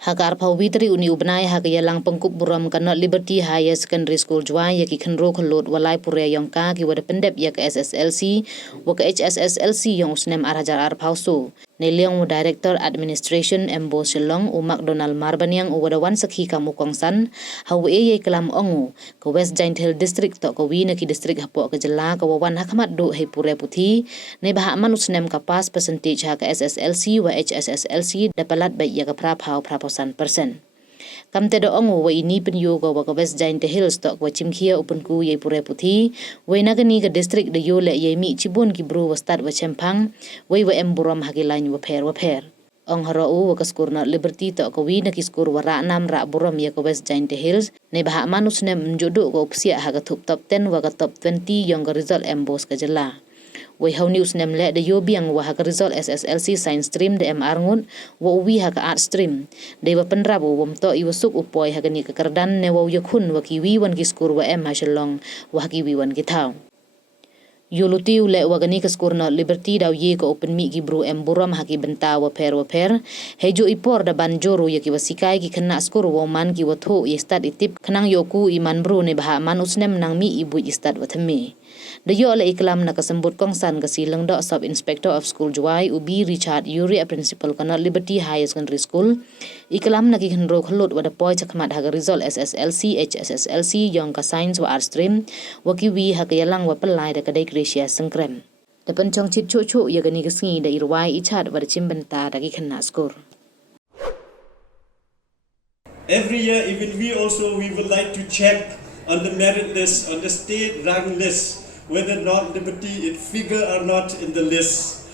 Hakar pawitri uni ubnai hakayalang pengkup buram kanot Liberty Higher Secondary School Juai yaki khenro khelot walai pure yongka ki wada pendep yak SSLC waka HSSLC yang usnem arhajar arpauso neliang Director Administration Embo Shillong McDonald Marbanyang wada wan sakhi kamu kongsan hawe ye kelam ongu ke West Jaiñtia District to kawi na ki district hapo ke jylla ka wawan Yahkhmat do he pure puthi ne bahaman usnem kapas percentage ha ke SSLC wa HSSLC dapalat bai yak prapau 1% kamte do ongo wa ini penyoga wa West Jaiñtia Hills to wa chimkhia upunku ye pure puthi we nagani ka district de yole ye mi chibun ki bro wa start wa chempang we wa emburam hagilain wa pher ong haro wa kaskurna Liberty to ka wi na kiskur wa ra nam ra buram ye ka West Jaiñtia Hills ne baha manus ne mjodo ko upsia ha ka top 10 wa ka top 20 yang ka result embos ka jylla we how news nemle de yobiang wa ha result SSLC science stream de MR ngun wa uwi ha art stream de wa penrabo wom to iwasuk upoy ha ni ka kardan ne wa yakhun wa kiwi wan kiskur wa em ha shalong wa kiwi wan kithaw yoluti ule wa gani kaskur na Liberty daw ye ko open mi ki bro em buram ha ki benta wa pher hejo ipor da banjoro ye ki wasikai ki khana skur wa man ki wa tho ye start itip khanang yoku iman bro ne baha man usnem nang mi ibu start wa thame Dayo ala iklam na kasambut kongsan kasilang do Sub Inspector of School Juai Ubi Richard Yuri Principal kana Liberty Higher Secondary School iklam na kikhenro khelot wada poy Yahkhmat haga result SSLC HSSLC yang ka science wa art stream wa kiwi hakayalang wa pelai da kadai Gracia sengkrem dapan chong chit chu ya gani kasngi da irwai ichat wada chimbenta da kikhenna skor. Every year even we would like to check on the merit list, on the state rank list, whether or not Liberty it figure or not in the list.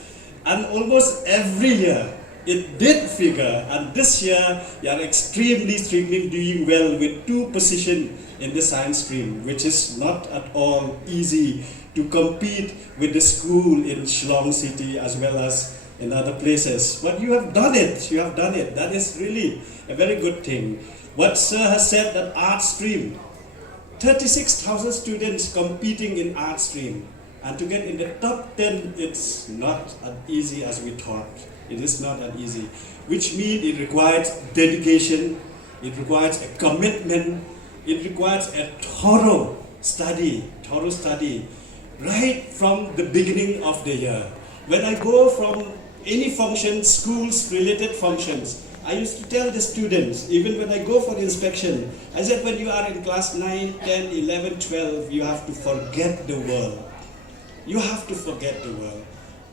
And almost every year it did figure, and this year you are extremely doing well with 2 positions in the science stream, which is not at all easy to compete with the school in Shillong City as well as in other places. But you have done it, that is really a very good thing. What Sir has said, that art stream, 36,000 students competing in art stream, and to get in the top 10, it's not as easy as we thought. It is not that easy, which means it requires dedication, it requires a commitment, it requires a thorough study, right from the beginning of the year. When I go from any function, schools related functions, I used to tell the students, even when I go for inspection, I said when you are in class 9, 10, 11, 12, you have to forget the world. You have to forget the world.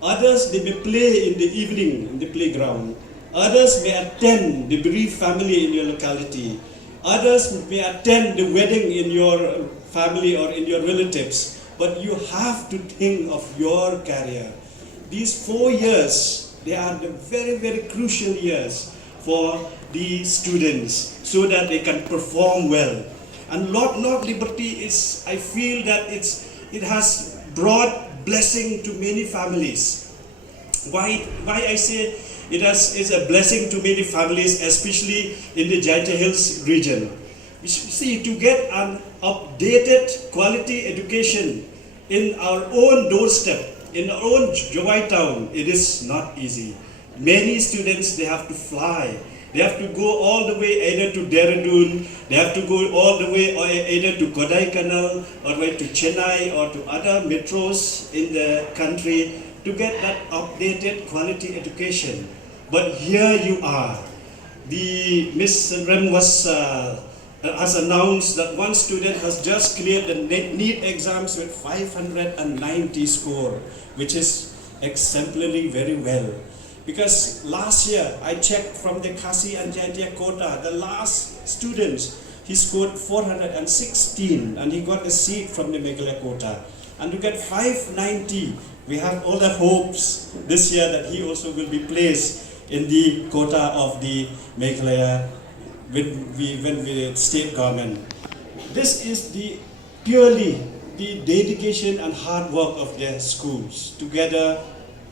Others, they may play in the evening in the playground. Others may attend the bereaved family in your locality. Others may attend the wedding in your family or in your relatives. But you have to think of your career. These 4 years, they are the very, very crucial years for the students so that they can perform well. And North Liberty is, I feel that it has brought blessing to many families. Why I say it's a blessing to many families, especially in the Jaiñtia Hills region. You see, to get an updated quality education in our own doorstep, in our own Juai town, it is not easy. Many students, they have to fly. They have to go all the way either to Dehradun, they have to go all the way either to Kodaikanal or way to Chennai or to other metros in the country to get that updated quality education. But here you are. The Miss Rem has announced that one student has just cleared the NEET exams with 590 score, which is exemplary very well. Because last year, I checked from the Khasi and Jaiñtia quota, the last students, he scored 416 and he got a seat from the Meghalaya quota. And to get 590, we have all the hopes this year that he also will be placed in the quota of the Meghalaya when the state government. This is purely the dedication and hard work of the schools together.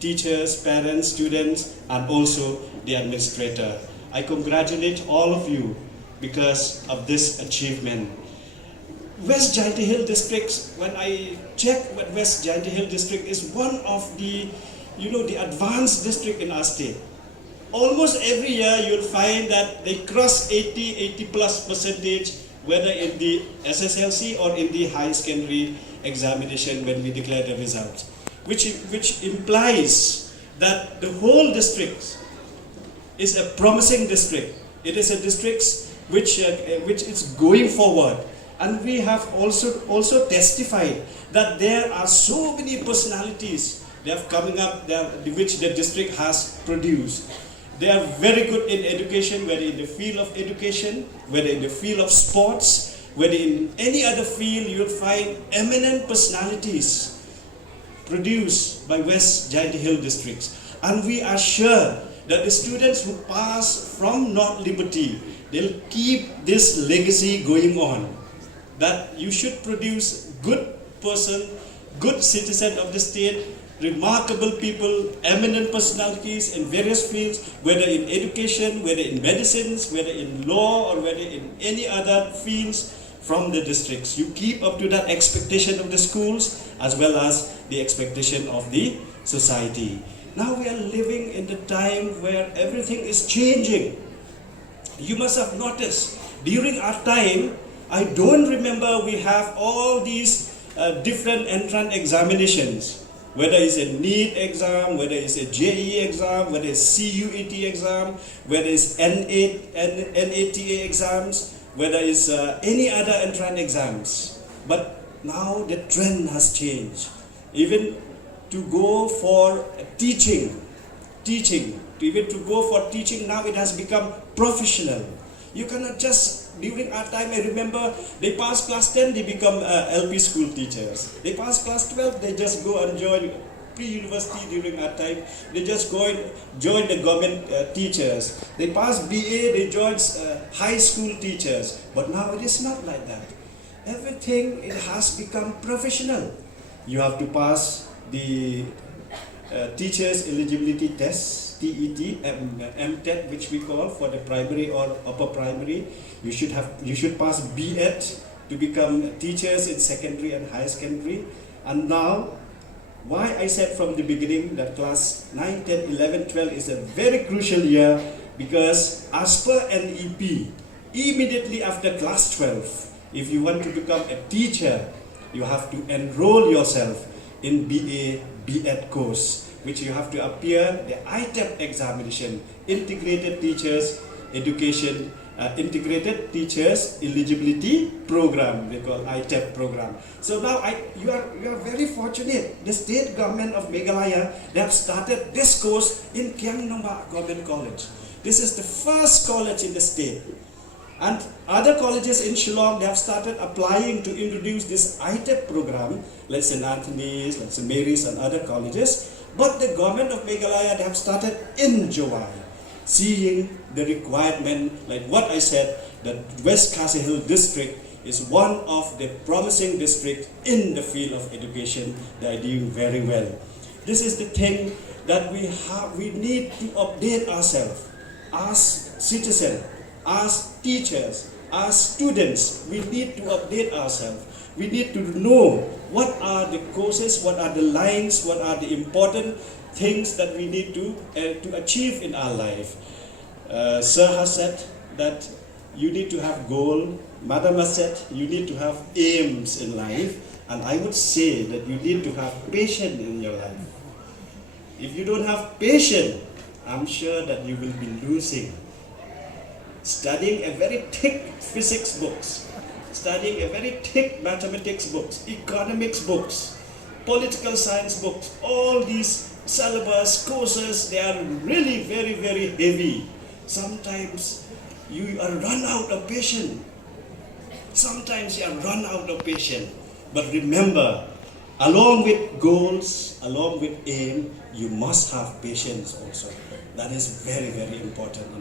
Teachers, parents, students, and also the administrator. I congratulate all of you because of this achievement. West Jaiñtia Hill District, when I check what West Jaiñtia Hill District is one of the, the advanced district in our state. almost every year you'll find that they cross 80 plus percentage, whether in the SSLC or in the high secondary examination when we declare the results, which implies that the whole district is a promising district. It is a district which is going forward. And we have also testified that there are so many personalities that have coming up which the district has produced. They are very good in education, whether in the field of education, whether in the field of sports, whether in any other field. You'll find eminent personalities produced by West Jaiñtia districts. And we are sure that the students who pass from North Liberty, they'll keep this legacy going on. That you should produce good person, good citizen of the state, remarkable people, eminent personalities in various fields, whether in education, whether in medicines, whether in law, or whether in any other fields from the districts. You keep up to that expectation of the schools as well as the expectation of the society. Now we are living in the time where everything is changing. You must have noticed, during our time, I don't remember we have all these different entrance examinations, whether it's a NEET exam, whether it's a JEE exam, whether it's CUET exam, whether it's NATA exams, whether it's any other entrance exams. But now the trend has changed. Even to go for teaching, even to go for teaching, now it has become professional. You cannot just, during our time, I remember, they pass class 10, they become LP school teachers. They pass class 12, they just go and join pre-university during our time. They just go and join the government teachers. They pass BA, they join high school teachers. But now it is not like that. Everything, it has become professional. You have to pass the teachers eligibility test, TET, MTET, which we call for the primary or upper primary. You should pass BEd to become teachers in secondary and higher secondary. And now, why I said from the beginning that class 9, 10, 11, 12 is a very crucial year, because as per NEP, immediately after class 12, if you want to become a teacher, you have to enroll yourself in BA, BEd course, which you have to appear the ITEP examination, Integrated Teachers Education, Integrated Teachers Eligibility Program, they call ITEP program. So now you are very fortunate. The state government of Meghalaya, they have started this course in Kiang Nomba Government College. This is the first college in the state. And other colleges in Shillong, they have started applying to introduce this ITEP program, like St. Anthony's, like St. Mary's and other colleges. But the government of Meghalaya, they have started in July, seeing the requirement, like what I said, that West Khasi Hill district is one of the promising districts in the field of education. They are doing very well. This is the thing that we need to update ourselves as citizens, as teachers, as students. We need to update ourselves. We need to know what are the courses, what are the lines, what are the important things that we need to achieve in our life. Sir has said that you need to have goal. Madam has said you need to have aims in life. And I would say that you need to have patience in your life. If you don't have patience, I'm sure that you will be losing. Studying a very thick physics books, studying a very thick mathematics books, economics books, political science books, all these syllabus courses, they are really very, very heavy. Sometimes you are run out of patience. Sometimes you are run out of patience. But remember, along with goals, along with aim, you must have patience also. That is very, very important.